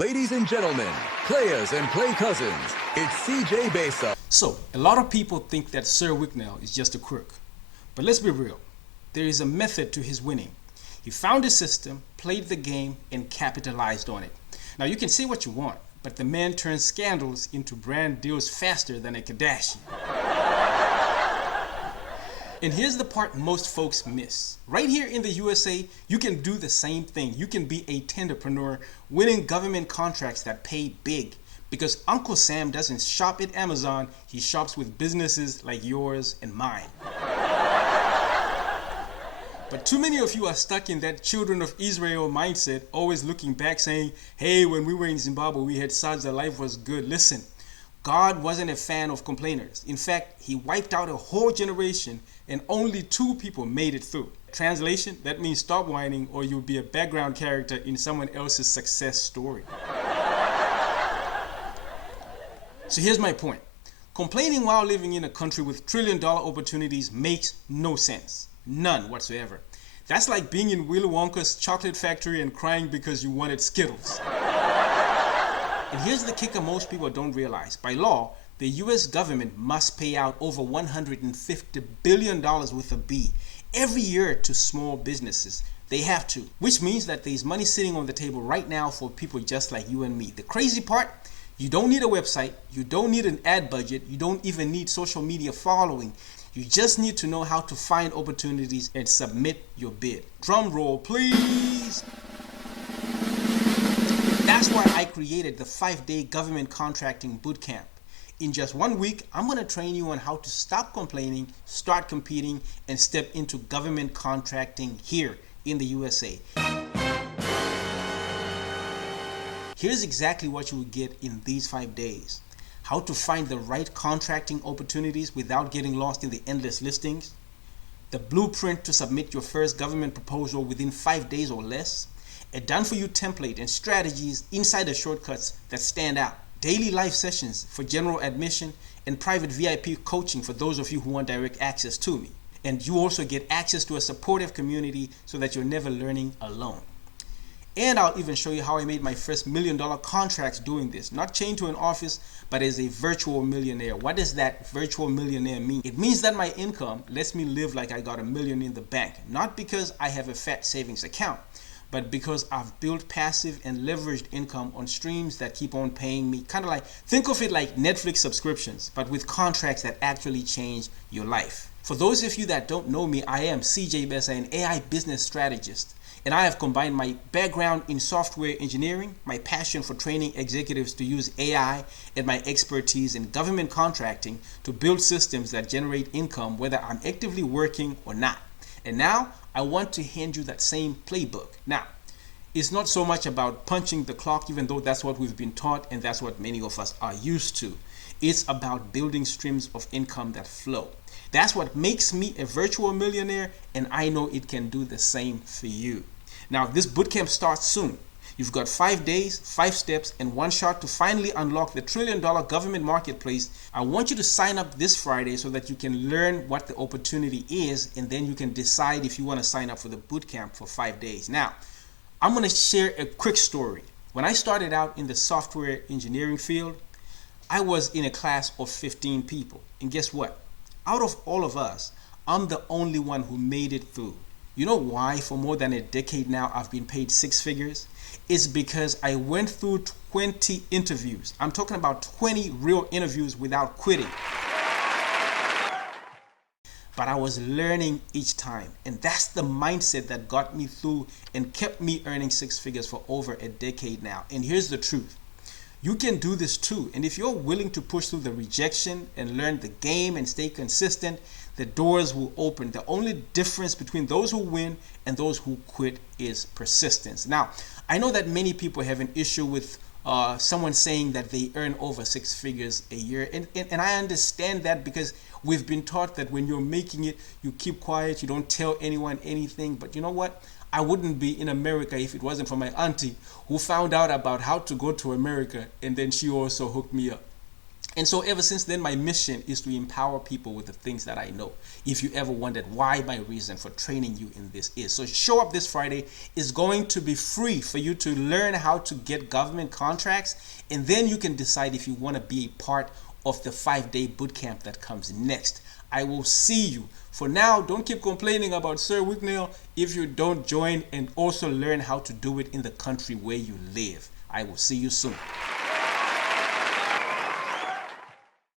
Ladies and gentlemen, players and play cousins, it's CJ Besa. So, a lot of people think that Sir Wicknell is just a crook. But let's be real. There is a method to his winning. He found a system, played the game, and capitalized on it. Now, you can say what you want, but the man turns scandals into brand deals faster than a Kardashian. And here's the part most folks miss. Right here in the USA, you can do the same thing. You can be a tenderpreneur, winning government contracts that pay big. Because Uncle Sam doesn't shop at Amazon, he shops with businesses like yours and mine. But too many of you are stuck in that children of Israel mindset, always looking back saying, hey, when we were in Zimbabwe, we had such that life was good. Listen, God wasn't a fan of complainers. In fact, he wiped out a whole generation and only 2 people made it through. Translation, that means stop whining or you'll be a background character in someone else's success story. So here's my point. Complaining while living in a country with trillion-dollar opportunities makes no sense. None whatsoever. That's like being in Willy Wonka's chocolate factory and crying because you wanted Skittles. And here's the kicker most people don't realize. By law, the US government must pay out over $150 billion with a B every year to small businesses. They have to, which means that there's money sitting on the table right now for people just like you and me. The crazy part, you don't need a website, you don't need an ad budget, you don't even need social media following. You just need to know how to find opportunities and submit your bid. Drum roll, please. That's why I created the 5-day government contracting bootcamp. In just 1 week, I'm going to train you on how to stop complaining, start competing, and step into government contracting here in the USA. Here's exactly what you will get in these 5 days. How to find the right contracting opportunities without getting lost in the endless listings. The blueprint to submit your first government proposal within 5 days or less. A done-for-you template and strategies, insider shortcuts that stand out. Daily live sessions for general admission and private VIP coaching for those of you who want direct access to me. And you also get access to a supportive community so that you're never learning alone. And I'll even show you how I made my first $1 million contracts doing this. Not chained to an office, but as a virtual millionaire. What does that virtual millionaire mean? It means that my income lets me live like I got $1 million in the bank. Not because I have a fat savings account, but because I've built passive and leveraged income on streams that keep on paying me. Kind of like, think of it like Netflix subscriptions, but with contracts that actually change your life. For those of you that don't know me, I am CJ Besa, an AI business strategist. And I have combined my background in software engineering, my passion for training executives to use AI, and my expertise in government contracting to build systems that generate income whether I'm actively working or not. And now I want to hand you that same playbook. Now, it's not so much about punching the clock, even though that's what we've been taught and that's what many of us are used to. It's about building streams of income that flow. That's what makes me a virtual millionaire, and I know it can do the same for you. Now, this bootcamp starts soon. You've got 5 days, 5 steps, and 1 shot to finally unlock the $1 trillion government marketplace. I want you to sign up this Friday so that you can learn what the opportunity is, and then you can decide if you want to sign up for the bootcamp for 5 days. Now, I'm going to share a quick story. When I started out in the software engineering field, I was in a class of 15 people. And guess what? Out of all of us, I'm the only one who made it through. You know why for more than a decade now I've been paid 6 figures? It's because I went through 20 interviews. I'm talking about 20 real interviews without quitting. But I was learning each time. And that's the mindset that got me through and kept me earning 6 figures for over a decade now. And here's the truth. You can do this too. And if you're willing to push through the rejection and learn the game and stay consistent, the doors will open. The only difference between those who win and those who quit is persistence. Now, I know that many people have an issue with someone saying that they earn over 6 figures a year. And I understand that because we've been taught that when you're making it, you keep quiet, you don't tell anyone anything. But you know what? I wouldn't be in America if it wasn't for my auntie who found out about how to go to America, and then she also hooked me up. And so ever since then, my mission is to empower people with the things that I know. If you ever wondered why my reason for training you in this is. So show up this Friday. Is going to be free for you to learn how to get government contracts. And then you can decide if you want to be a part of the 5-day bootcamp that comes next. I will see you. For now, don't keep complaining about Sir Wicknell if you don't join and also learn how to do it in the country where you live. I will see you soon.